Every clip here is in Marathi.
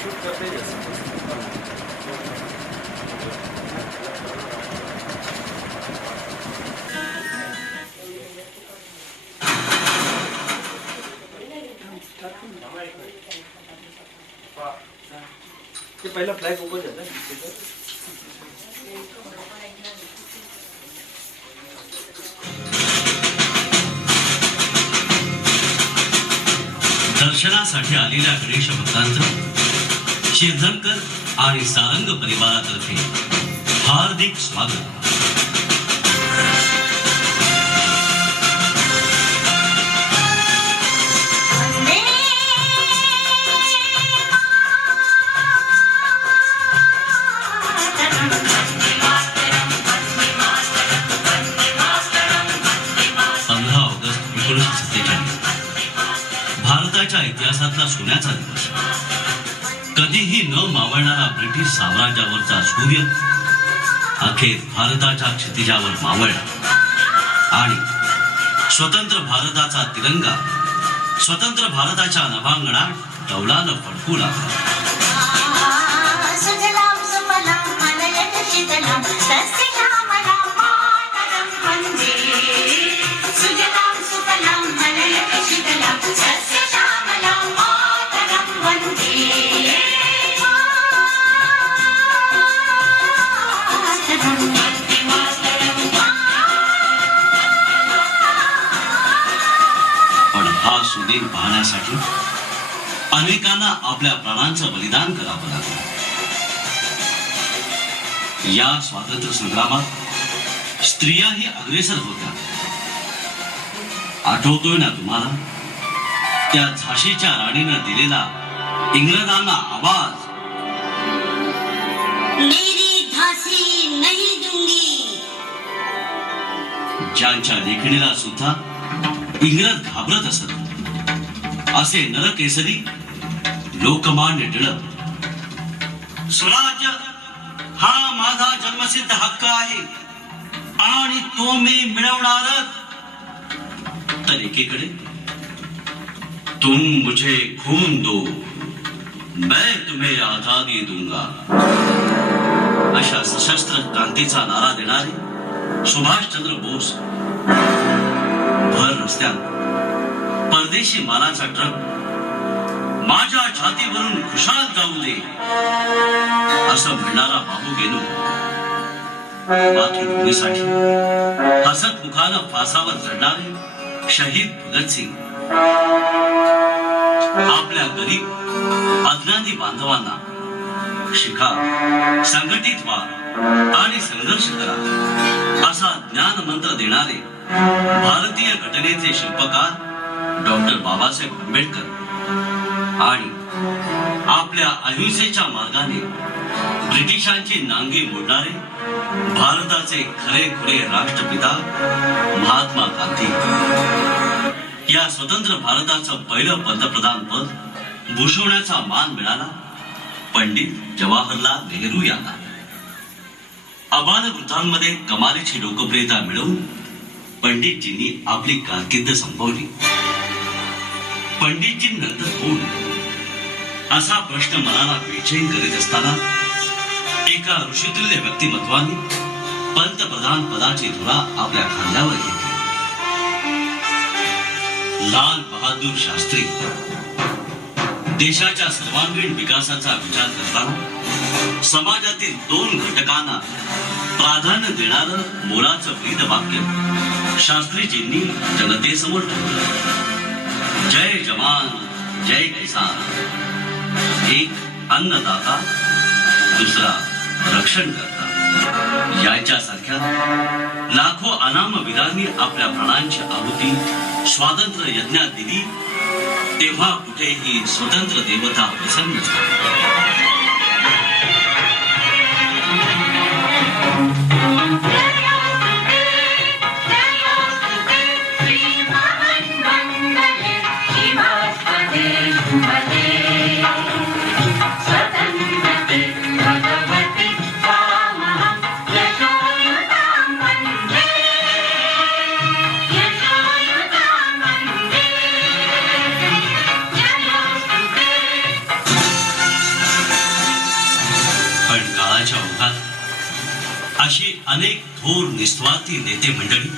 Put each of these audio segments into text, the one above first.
शूट करते ही ते पहिला फ्लॅग ओपन झाला दर्शनासाठी आलेल्या गणेश भक्तांचं शिरधरकर आणि सारंग परिवारातर्फे हार्दिक स्वागत. भारताच्या इतिहासातला सोन्याचा दिवस. कधीही न मावळणारा ब्रिटिश साम्राज्यावरचा सूर्य अखेर भारताच्या क्षितिजावर मावळला आणि स्वतंत्र भारताचा तिरंगा स्वतंत्र भारताच्या नभांगणात डौलानं फडकू लागला. सुदिन पाहण्यासाठी अनेकांना आपल्या प्राणांचं बलिदान करावं लागलं. या स्वातंत्र्य संग्रामात स्त्रियाही अग्रेसर होत्या. आठवतोय ना तुम्हाला त्या झाशीच्या राणीनं दिलेला इंग्रजांना आवाज, मेरी झांसी नहीं दूंगी. ज्यांच्या लेखणीला सुद्धा इंग्रज घाबरत असत असे नरकेसरी लोकमान्य टिळक. स्वराज्य हा माझा जन्मसिद्ध हक्क आहे आणि तो मी मिळवणारच. तर एकीकडे तुम मुझे खून दो मैं तुम्हें आजादी दूंगा अशा सशस्त्र क्रांतीचा नारा देणारे सुभाषचंद्र बोस भर रस्त्यात परदेशी मालाचा ट्रक माझ्या छातीवरून खुशाल जाऊ दे असं म्हणणारा बाबू गेनू मातृभूमीसाठी हसतमुखानं फासावर चढणारे शहीद भगतसिंग आपल्या गरीब अज्ञानी बांधवांना शिका, संघटित व्हा आणि संघर्ष करा असा ज्ञान मंत्र देणारे भारतीय घटनेचे शिल्पकार डॉक्टर बाबासाहेब आंबेडकर आणि आपल्या अहिंसेच्या मार्गाने ब्रिटिशांची नांगी मोडणारे भारताचे खरे राष्ट्रपिता महात्मा गांधी. या स्वतंत्र भारताचं पहिलं पंतप्रधान पद भूषवण्याचा मान मिळाला पंडित जवाहरलाल नेहरू यांना. आबालवृद्धांमध्ये कमालीची लोकप्रियता मिळवून पंडितजींनी आपली कारकीर्द संपवली. पंडितजी नंतर कोण असा प्रश्न मनाला बेचैन करीत असताना एका ऋषितुल्य व्यक्तिमत्वाने पंतप्रधान पदाची धुरा आपल्या खांद्यावर घेतली. लाल बहादूर शास्त्री देशाच्या सर्वांगीण विकासाचा विचार करताना समाजातील दोन घटकांना प्राधान्य देणारं मोलाचं ब्रीद वाक्य शास्त्रीजींनी जनतेसमोर ठेवलं. जय जवान जय किसान. एक अन्नदाता दुसरा रक्षण करता याच्यासारख्या लाखो अनामवीरांनी आपल्या प्राणांची आहुती स्वातंत्र्य यज्ञात दिली तेव्हा कुठेही स्वतंत्र देवता प्रसन्न झाली. अशी अनेक थोर निस्वार्थी नेते मंडळी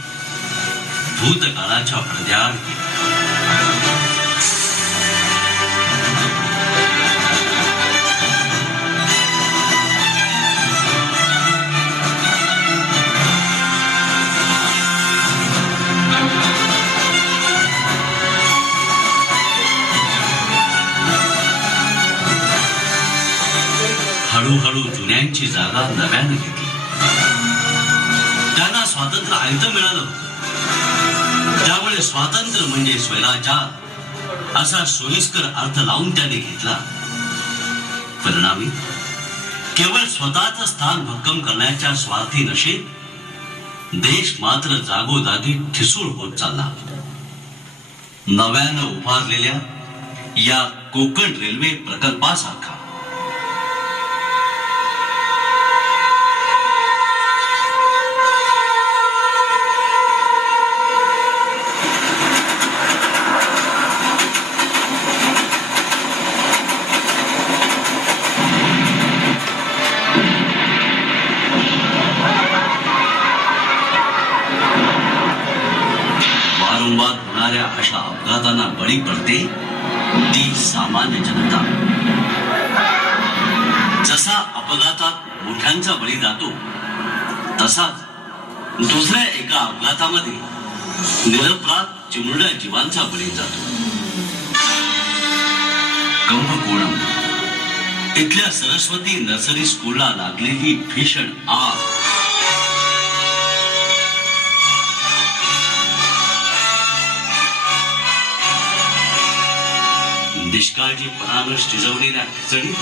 भूतकाळाच्या पडद्याआड गेली. हळूहळू जुन्यांची जागा नव्यानं घेतली. त्यांना स्वातंत्र्य आयतं मिळालं होतं, त्यामुळे स्वातंत्र्य म्हणजे स्वैराचार असा सोयीस्कर अर्थ लावून त्याने घेतला. परिणामी केवळ स्वतःचं स्थान भक्कम करण्याच्या स्वार्थी नशेत देश मात्र जागोजागी ठिसूळ होत चालला. नव्यानं उभारलेल्या या कोकण रेल्वे प्रकल्पासारखा अशा अपघातांना बळी पडते ती सामान्य जनता. जसा अपघातात मोठ्यांचा बळी जातो तसाच दुसऱ्या एका अपघातामध्ये निरपराध चिमुरड्या जीवांचा बळी जातो. कुंभकोणम इथल्या सरस्वती नर्सरी स्कूलला लागलेली भीषण आग निष्काळजीपणानं शिजवलेल्या खिचडीत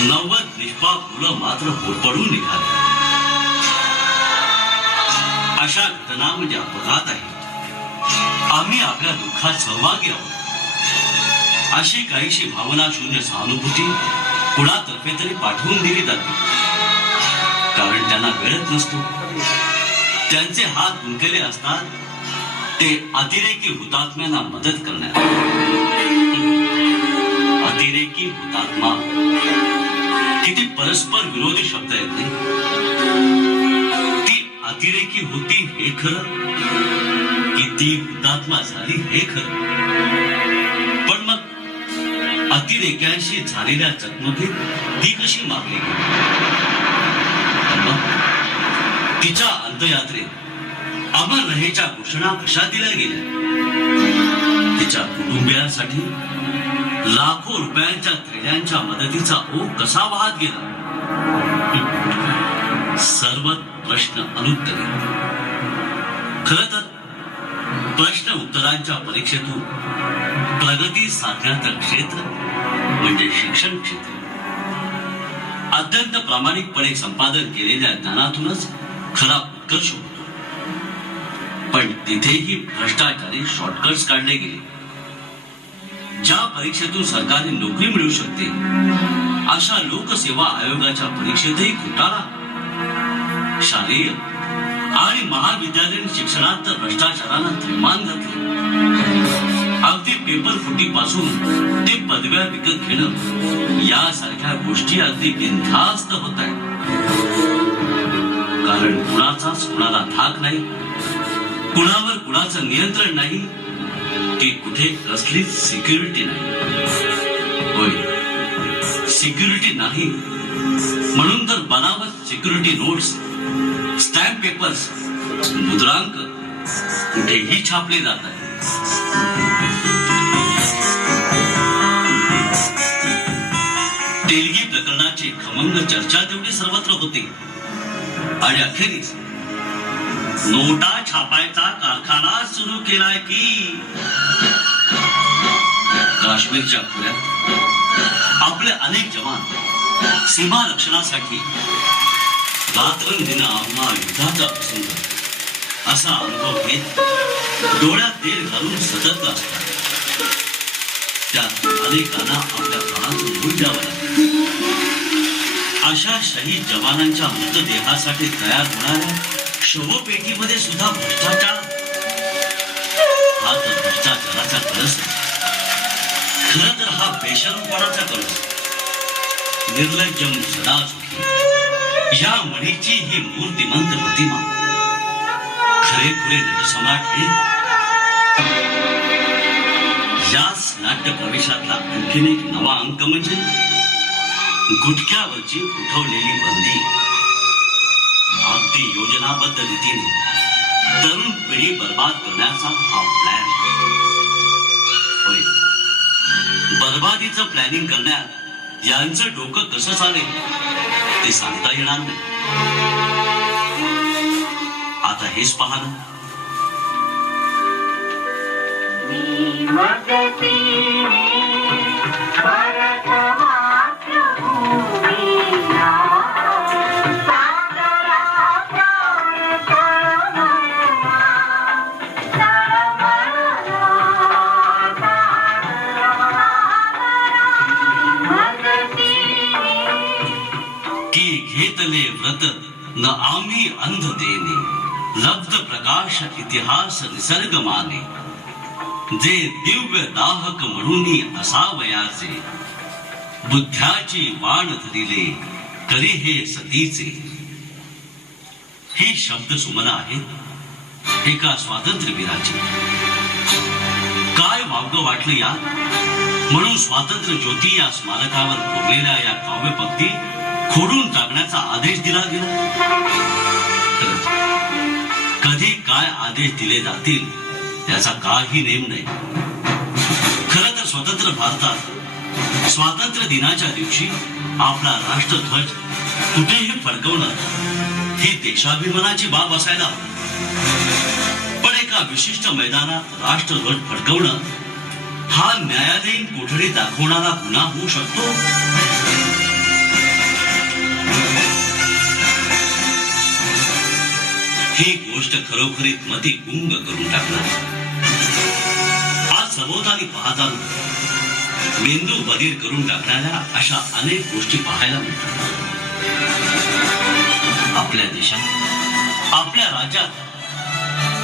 90 निष्पाप मुलं मात्र होरपळून निघाली. अशा घटना म्हणजे अपघात आहेत. आम्ही आपल्या दुःखात सहभागी आहोत अशी काहीशी भावना शून्य सहानुभूती कुणातर्फे तरी पाठवून दिली जाते, कारण त्यांना वेळच नसतो. त्यांचे हात गुंतलेले असतात ते अतिरेकी हुतात्म्यांना मदत करण्यात. अतिरेकी हुतात्मा किती परस्पर विरोधी शब्द आहेत नाही. ती अतिरेकी होती हे खरं की ती हुतात्मा झाली हे खरं. पण मग अतिरेक्यांशी झालेल्या चकमकीत ती कशी मारली गेली? मग तिच्या अंत्ययात्रेत अमर रहेच्या घोषणा कशा दिल्या गेल्या? तिच्या कुटुंबियांसाठी लाखो रुपयांच्या थैल्यांच्या मदतीचा ओघ कसा वाहत गेला? सर्व प्रश्न अनुत्तरित. खरं तर प्रश्न उत्तरांच्या परीक्षेतून प्रगती साधण्याचं क्षेत्र म्हणजे शिक्षण क्षेत्र. अत्यंत प्रामाणिकपणे संपादन केलेल्या ज्ञानातूनच खरा उत्कर्ष होतो. पण तिथेही भ्रष्टाचारी शॉर्टकट्स काढले गेले. ज्या परीक्षेतून सरकारी नोकरी मिळू शकते अशा लोकसेवा आयोगाच्या परीक्षेतही घोटाळा. शालेय आणि महाविद्यालयीन शिक्षणात तर भ्रष्टाचारानं थैमान घातले. अगदी पेपर फुटीपासून ते पदव्या विकत घेणं यासारख्या गोष्टी अगदी बिनधास्त होत आहेत. कारण कुणाचाच कुणाला धाक नाही, कुणावर कुणाचं नियंत्रण नाही की कुठे कसलीच सिक्युरिटी नाही. होय, सिक्युरिटी नाही म्हणून तर बनावट सिक्युरिटी नोट्स, स्टॅम्प पेपर्स, मुद्रांक कुठेही छापले जात आहेत. तेलगी प्रकरणाची खमंग चर्चा तेवढी सर्वत्र होती आणि अखेरीस नोटा छापायचा कारखाना सुरू केलाय की. काश्मीरच्या खोऱ्यात आपले अनेक जवान सीमा रक्षणासाठी रात्रंदिन आम्हा युद्धाचा प्रसंग असा अनुभव घेत डोळ्यात तेल घालून सतत असतात. त्यात अनेकांना आपल्या प्राणाचं मूल द्यावं लागतं. अशा शहीद जवानांच्या मृतदेहासाठी तयार होणाऱ्या शवपेटीमध्ये सुद्धा भ्रष्टाचार. हा तर भ्रष्टाचाराचा कळस. खरं तर हा बेशरमपणाचा कळस. निर्लज्जम सदा सुखी या मणीची ही मूर्तिमंत प्रतिमा खरेखुरे नटसम्राट हे याच नाट्य प्रवेशातला आणखीन एक नवा अंक म्हणजे गुटख्यावरची उठवलेली बंदी. अगदी योजनाबद्ध रीतीने तरुण पिढी बर्बाद करण्याचा हा प्लॅन. होय, बर्बादीचं प्लॅनिंग करण्यात यांचं डोकं कसं चालेल ते सांगता येणार नाही. आता हेच पहा ना. की घेतले व्रत न आम्ही अंध देणे, लब्ध प्रकाश इतिहास निसर्ग माने, जे दिव्य दाहक म्हणून असावयाचे, बुद्ध्याची वाण धरिले करी हे सतीचे. ही शब्द सुमन आहेत एका स्वातंत्र्यवीराची. काय वावगं वाटलं या म्हणून स्वातंत्र्य ज्योती या स्मारकावर कोरलेल्या या काव्यपंक्ती खोडून टाकण्याचा आदेश दिला गेला. कधी काय आदेश दिले जातील त्याचा काही नेम नाही. खरं तर स्वतंत्र भारतात स्वातंत्र्य दिनाच्या दिवशी आपला राष्ट्रध्वज कुठेही फडकवणं ही देशाभिमानाची बाब असायला हवी. पण एका विशिष्ट मैदानात राष्ट्रध्वज फडकवणं हा न्यायालयीन कोठडी दाखवणारा गुन्हा होऊ शकतो. ही गोष्ट खरोखरीत मती गुंग करून टाकणार. आज सभोवताली पाहता मेंदू बधीर करून टाकणाऱ्या अशा अनेक गोष्टी पाहायला मिळतात. आपल्या देशात, आपल्या राज्यात,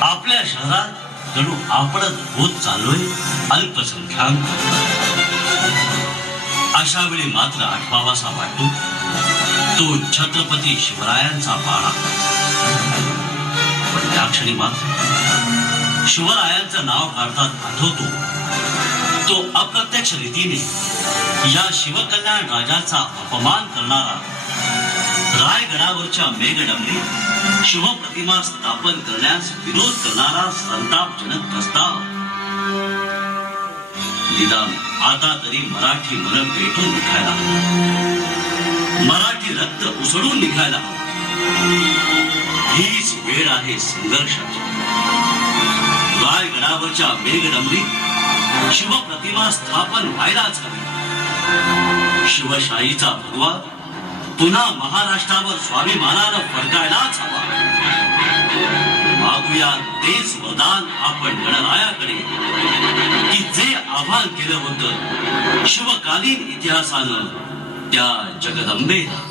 आपल्या शहरात जणू आपणच होत चाललोय अल्पसंख्याक. अशा वेळी मात्र आठवावासा वाटतो तो छत्रपती शिवरायांचा पाळा. पण त्या क्षणी मात्र शिवरायांचं नाव काढतात आठवतो तो अप्रत्यक्ष रीतीने या शिवकल्याण राजाचा अपमान करणारा, रायगडावरच्या मेघडंबरी शिवप्रतिमा स्थापन करण्यास विरोध करणारा संतापजनक प्रस्ताव. निदान आता तरी मराठी मन पेटून निघायला हवं, मराठी रक्त उसळून निघायला हवं. हीच वेळ आहे संघर्षाची. रायगडावरच्या मेघडंबरी शिवप्रतिमा स्थापन व्हायलाच हवी. शिवशाहीचा भगवा पुन्हा महाराष्ट्रावर स्वाभिमानानं फडकायलाच हवा. मागूया तेच वरदान आपण गणरायाकडे की जे आव्हान केलं होतं शिवकालीन इतिहासानं त्या जगदंबेला.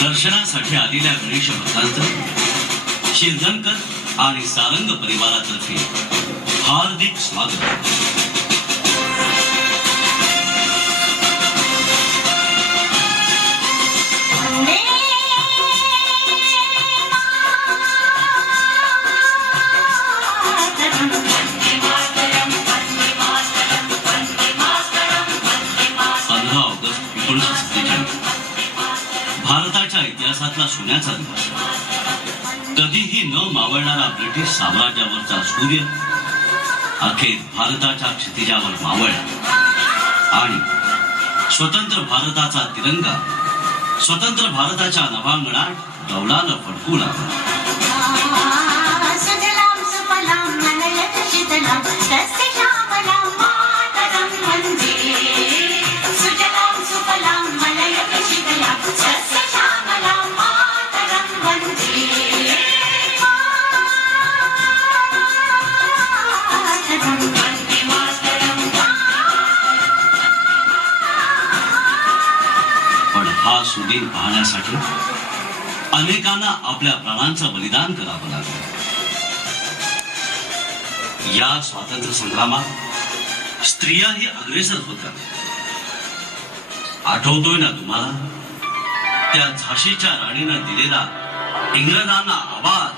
दर्शनासाठी आलेल्या गणेश भक्तांचं शिरधनकर आणि सारंग परिवारातर्फे हार्दिक स्वागत. भारताच्या इतिहासातला सोन्याचा दिवस, कधीही न मावळणारा ब्रिटिश साम्राज्यावरचा सूर्य अखेर भारताच्या क्षितिजावर मावळला आणि स्वतंत्र भारताचा तिरंगा स्वतंत्र भारताच्या नभांगणात डौलानं फडकू लागला. सुजलाम सुफलाम मलयज शीतलाम तस्य श्यामलाम मातरम वन्दे. सुजलाम सुफलाम मलयज शीतलाम तस्य श्यामलाम मातरम वन्दे. मातरम वन्दे मातरम. पण हा सुदिन पाहण्यासाठी अनेकांना आपल्या प्राणांचं बलिदान करावं लागलं. या स्वातंत्र्य संग्रामात स्त्रियाही अग्रेसर होत्या. आठवतोय ना तुम्हाला त्या झाशीच्या राणीनं दिलेला इंग्रजांना आवाज,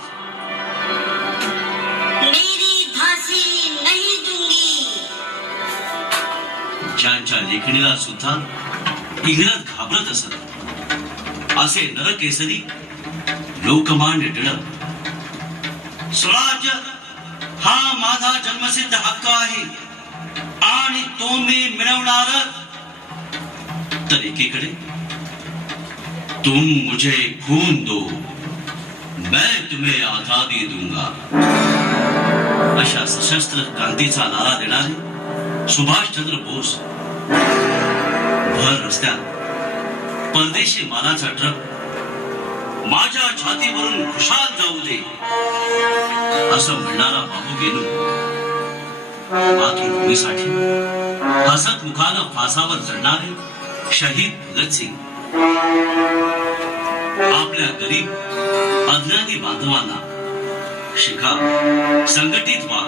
मेरी झांसी नहीं दूंगी. ज्यांच्या लेखणीला सुद्धा इंग्रज घाबरत असत, असे नरकेसरी लोकमान्य टिळक. स्वराज्य हा माझा जन्मसिद्ध हक्क आहे आणि तो मी मिळवणारच. तर एकीकडे तुम मुझे खून दो मैं तुम्हें आजादी दूंगा अशा सशस्त्र क्रांतीचा नारा देणारे सुभाषचंद्र बोस भर रस्त्यात परदेशी मालाचा ट्रक माझ्या छातीवरून खुशाल जाऊ दे असं म्हणणारा बाबू गेनू मातृभूमीसाठी हसतमुखानं फासावर चढणारे शहीद भगतसिंग आपल्या गरीब अज्ञानी बांधवांना शिका, संघटित व्हा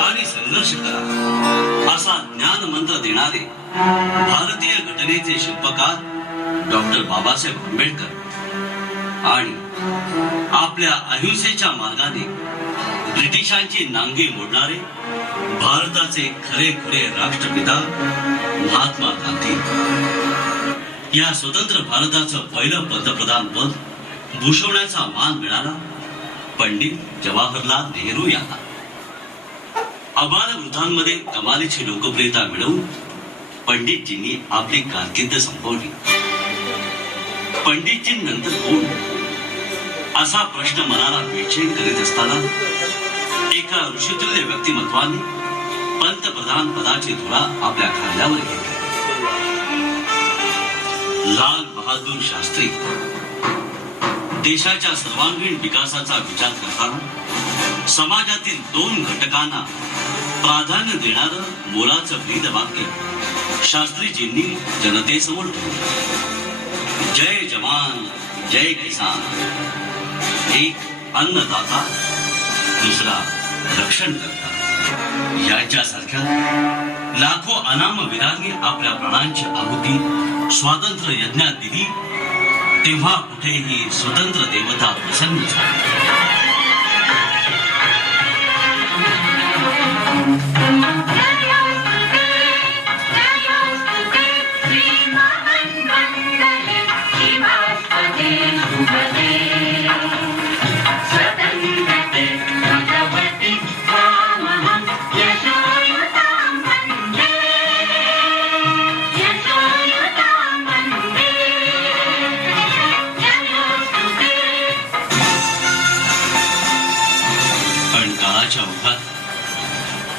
आणि संघर्ष करा असा ज्ञान मंत्र देणारे भारतीय घटनेचे शिल्पकार डॉक्टर बाबासाहेब आंबेडकर आणि आपल्या अहिंसेच्या मार्गाने ब्रिटिशांची नांगी मोडणारे भारताचे खरे राष्ट्रपिता महात्मा गांधी. या स्वतंत्र भारताचं पहिलं पंतप्रधान पद भूषवण्याचा मान मिळाला पंडित जवाहरलाल नेहरू यांना. आबालवृद्धांमध्ये कमालीची लोकप्रियता मिळवून पंडितजींनी आपली कारकीर्द संपवली. पंडितजींनंतर कोण असा प्रश्न मनाला बेचैन करीत असताना एका ऋषितुल्य व्यक्तिमत्वाने पंतप्रधान पदाची धुरा आपल्या खांद्यावर घेतली. लाल बहादूर शास्त्री देशाच्या सर्वांगीण विकासाचा विचार करताना समाजातील दोन घटकांना प्राधान्य देणारं मोलाचं ब्रीद वाक्य शास्त्रीजींनी जनतेसमोर ठेवलं. जय जवान जय किसान. एक अन्नदाता, दुसरा रक्षण करता. यांच्यासारख्या लाखो अनामवीरांनी आपल्या प्राणांची आहुती स्वातंत्र्य यज्ञात दिली तेव्हा कुठेही स्वतंत्र देवता प्रसन्न झाली.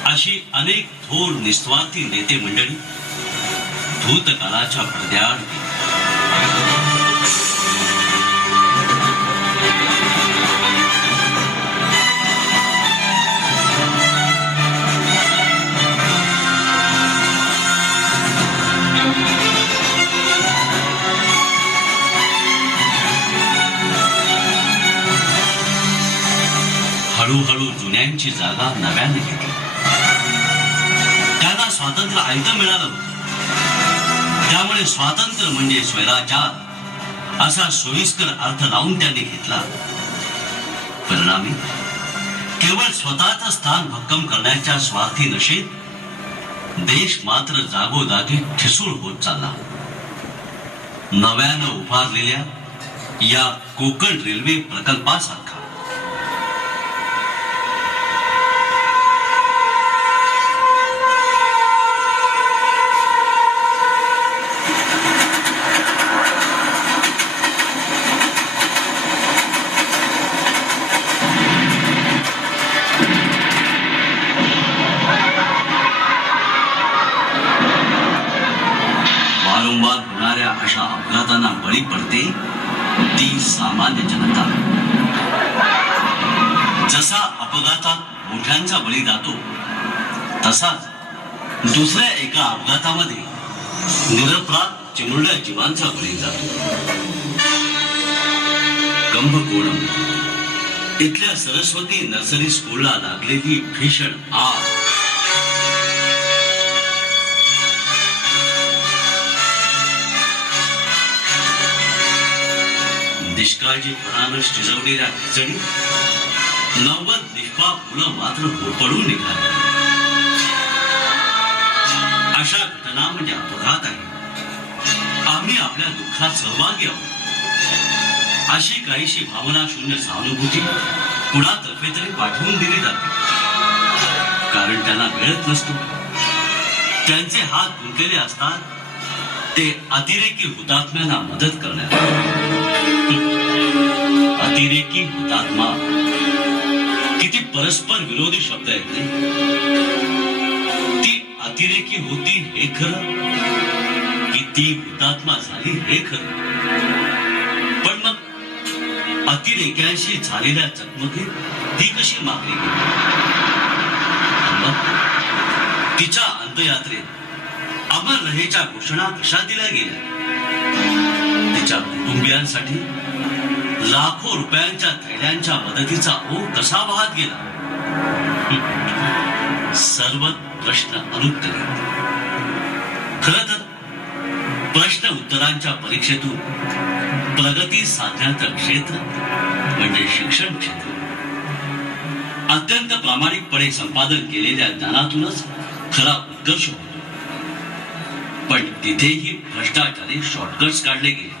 अशी अनेक थोर निस्वार्थी नेते मंडळी भूतकाळाच्या पडद्याआड गेली. नेत्यांची जागा नव्याने घेतली. त्यांना स्वातंत्र्य आयतं मिळालं होतं. त्यामुळे स्वातंत्र्य म्हणजे स्वैराचार असा सोयीस्कर अर्थ लावून त्यांनी घेतला. परिणामी केवळ स्वतःचं स्थान भक्कम करण्याच्या स्वार्थी नशेत देश मात्र जागोजागी ठिसूळ होत चालला. नव्यानं उभारलेल्या या कोकण रेल्वे प्रकल्पासारखा वारंवार होणाऱ्या अशा अपघातांना बळी पडते ती सामान्य जनता. जसा अपघातात मोठ्यांचा बळी जातो तसाच दुसऱ्या एका अपघातामध्ये निरपराध चिमुरड्या जीवांचा बळी जातो. कंभकोणम इथल्या सरस्वती नर्सरी स्कूलला लागलेली भीषण आग निष्काळजीपणानं शिजवलेल्या खिचडी 90 निष्पाप मुलं मात्र होरपळून निघाली. अशा घटना म्हणजे अपघात आहे. आम्ही आपल्या दुःखात सहभागी आहोत अशी काहीशी भावना शून्य सहानुभूती कुणातर्फे तरी पाठवून दिली जाते. कारण त्यांना मिळत नसतो. त्यांचे हात गुंतलेले असतात ते अतिरेकी हुतात्म्यांना मदत करण्यात. अतिरेकी हुतात्मा किती परस्पर विरोधी शब्द आहेत नाही. ती अतिरेकी होती हे खरं की ती हुतात्मा झाली हे खरं. पण मग अतिरेक्यांशी झालेल्या चकमकीत ती कशी मागणी गेली. मग तिच्या अंत्ययात्रेत अमर रहेच्या घोषणा कशा दिल्या गेल्या. तिच्या कुटुंबियांसाठी लाखो रुपयांच्या थैल्यांच्या मदतीचा ओघ कसा वाहत गेला. सर्व प्रश्न अनुत्तरित. खरं तर प्रश्न उत्तरांच्या परीक्षेतून प्रगती साधण्याचं क्षेत्र म्हणजे शिक्षण क्षेत्र. अत्यंत प्रामाणिकपणे संपादन केलेल्या ज्ञानातूनच खरा उत्कर्ष होतो. पण तिथेही भ्रष्टाचारी शॉर्टकट्स काढले गेले.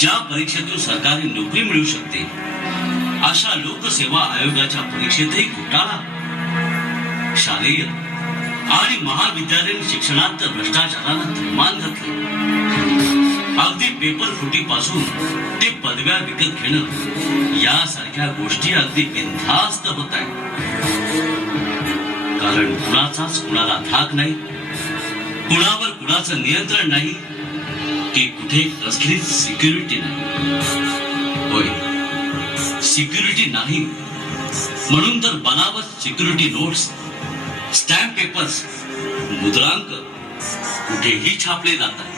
ज्या परीक्षेतून सरकारी नोकरी मिळू शकते अशा लोकसेवा आयोगाच्या परीक्षेतही घोटाळा. शालेय आणि महाविद्यालयीन शिक्षणात तर भ्रष्टाचारानं थैमान घातले. अगदी पेपर फुटीपासून ते पदव्या विकत घेणं यासारख्या गोष्टी अगदी बिनधास्त होत आहेत. कारण कुणाचाच कुणाला धाक नाही. कुणावर कुणाचं नियंत्रण नाही की कुठे कसलीच सिक्युरिटी नाही. होय, सिक्युरिटी नाही म्हणून तर बनावट सिक्युरिटी नोट्स, स्टॅम्प पेपर्स, मुद्रांक कुठेही छापले जातात.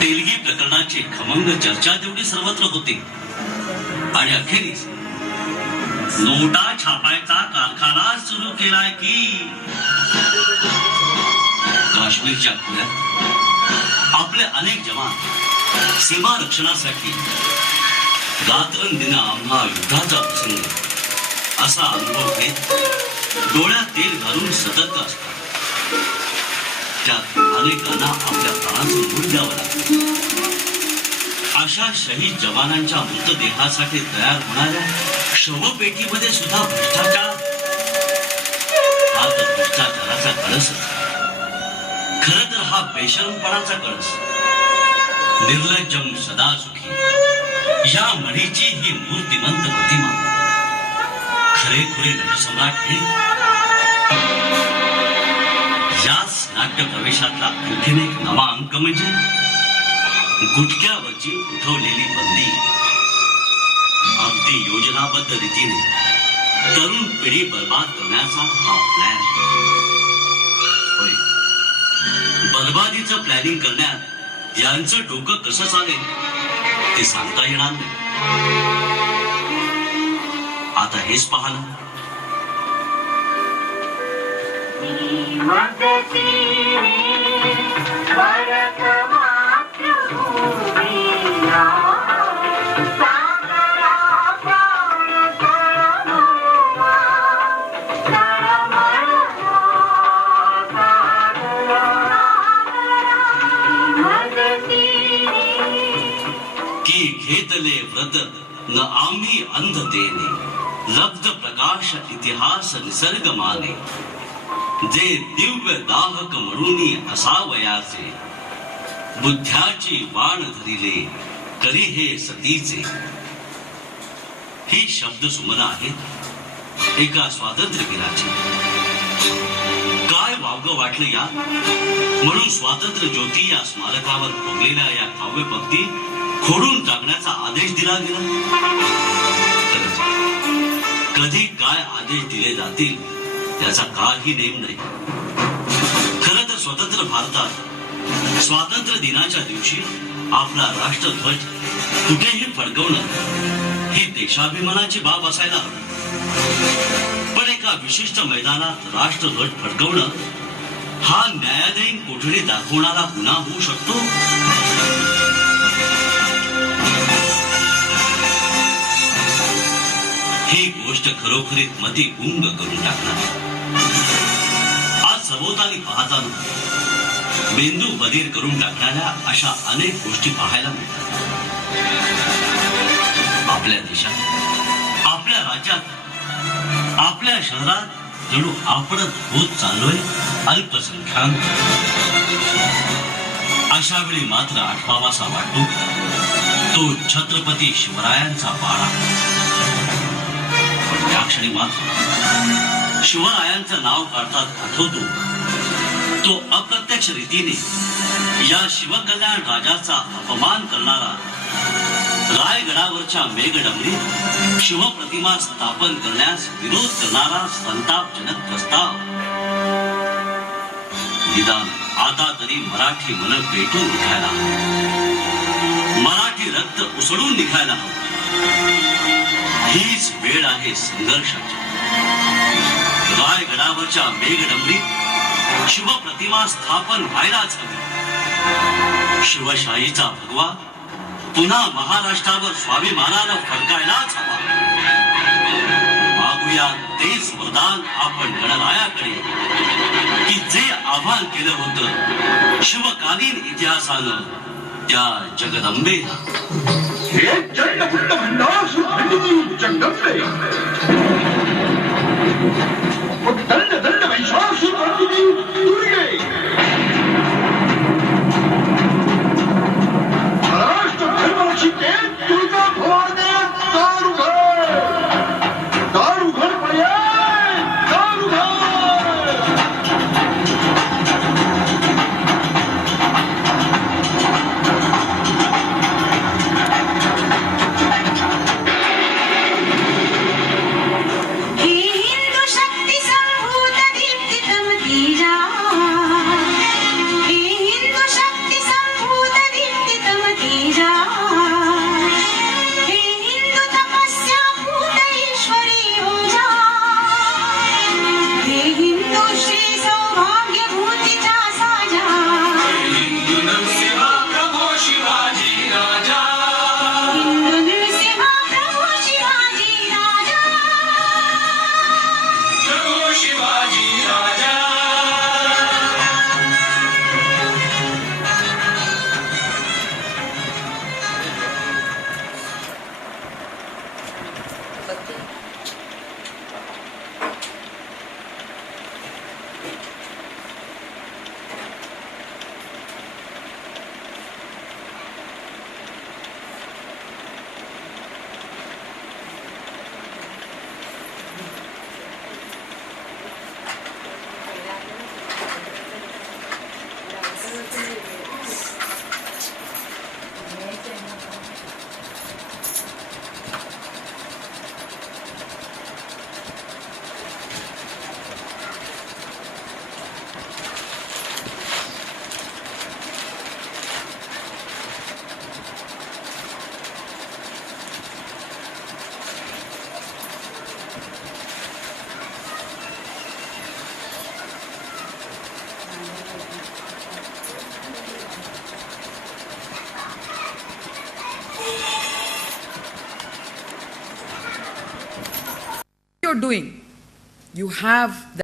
तेलगी प्रकरणाची खमंग चर्चा तेवढी सर्वत्र होती. आणि अखेरीस नोटा छापायचा कारखाना सुरू केलाय की. काश्मीरच्या खोऱ्यात आपले अनेक जवान सीमा रक्षणासाठी रात्रंदिन आम्हा युद्धाचा प्रसंग असा अनुभव घेत डोळ्यात तेल घालून सतर्क असतात. त्यात अनेकांना आपल्या प्राणाचं मूल द्यावं लागतं. अशा शहीद जवानांच्या मृतदेहासाठी तयार होणाऱ्या शवपेटीमध्ये सुद्धा भ्रष्टाचार. हा तर भ्रष्टाचाराचा कळस. खरं तर हा बेशरमपणाचा कळस. निर्लज्जम सदा सुखी या म्हणीची ही मूर्तिमंत प्रतिमा. खरेखुरे नटसम्राट हे. याच नाट्य प्रवेशातला आणखीन एक नवा अंक म्हणजे गुटख्यावरची उठवलेली बंदी. अगदी योजनाबद्ध रीतीने तरुण पिढी बर्बाद करण्याचा हा प्लॅन. होय, बर्बादीचं प्लॅनिंग करण्यात यांचं डोकं कसं चालेल ते सांगता येणार नाही. आता हेच पाहणं की घेतले व्रत न आम्ही अंधतेने लब्ध प्रकाश इतिहास निसर्ग माने जे दिव्य दाहक म्हणून असावयाचे बुद्ध्याची बाण धरिले करी हे सतीचे. ही शब्द सुमन आहेत एका स्वातंत्र्यवीराची. काय वावगं वाटलं या म्हणून स्वातंत्र्य ज्योती या स्मारकावर फुगलेल्या या काव्य पंक्ती खोडून टाकण्याचा आदेश दिला गेला. कधी काय आदेश दिले जातील याचा काही नेम नाही. खरं तर स्वतंत्र भारतात स्वातंत्र्य दिनाच्या दिवशी आपला राष्ट्रध्वज कुठेही फडकवणं ही देशाभिमानाची बाब असायला हवी. पण एका विशिष्ट मैदानात राष्ट्रध्वज फडकवणं हा न्यायालयीन कोठडी दाखवणारा गुन्हा होऊ शकतो. ही गोष्ट खरोखरीच मती गुंग करून टाकणार. आज सभोवताली पाहताना मेंदू बधीर करून टाकणाऱ्या अशा अनेक गोष्टी पाहायला मिळतात. आपल्या देशात, आपल्या राज्यात, आपल्या शहरात जणू आपणच होत चाललोय अल्पसंख्याक. अशा वेळी मात्र आठवावासा वाटतो तो छत्रपती शिवरायांचा पाडा. या क्षणी मात्र शिवरायांचं नाव काढतात आठवतो तो अप्रत्यक्ष रीतीने या शिवकल्याण राजाचा अपमान करणारा रायगडावरच्या मेघडंबरीत शिवप्रतिमा स्थापन करण्यास विरोध करणारा संतापजनक प्रस्ताव. निदान आता तरी मराठी मन पेटून निघायला हवं. मराठी रक्त उसळून निघायला हवं. हीच वेळ आहे संघर्षाची. रायगडावरच्या मेघडंबरीत शिवप्रतिमा स्थापन व्हायलाच हवी. शिवशाहीचा भगवा पुन्हा महाराष्ट्रावर स्वाभिमानानं फडकायलाच हवा. मागूया तेच वरदान आपण गणरायाकडे की जे आव्हान केलं होतं शिवकालीन इतिहासानं त्या जगदंबेला. हे चंडमुंड भंडार सुखंडिनी जगदंबे दंड दंड वैशाख सुखंडिनी दुर्गे महाराष्ट्र धर्मरक्षिते दुर्गा भवाने दारुघर दारुघर पडे दारुघर. हे हिंदू शक्ती संभू doing, you have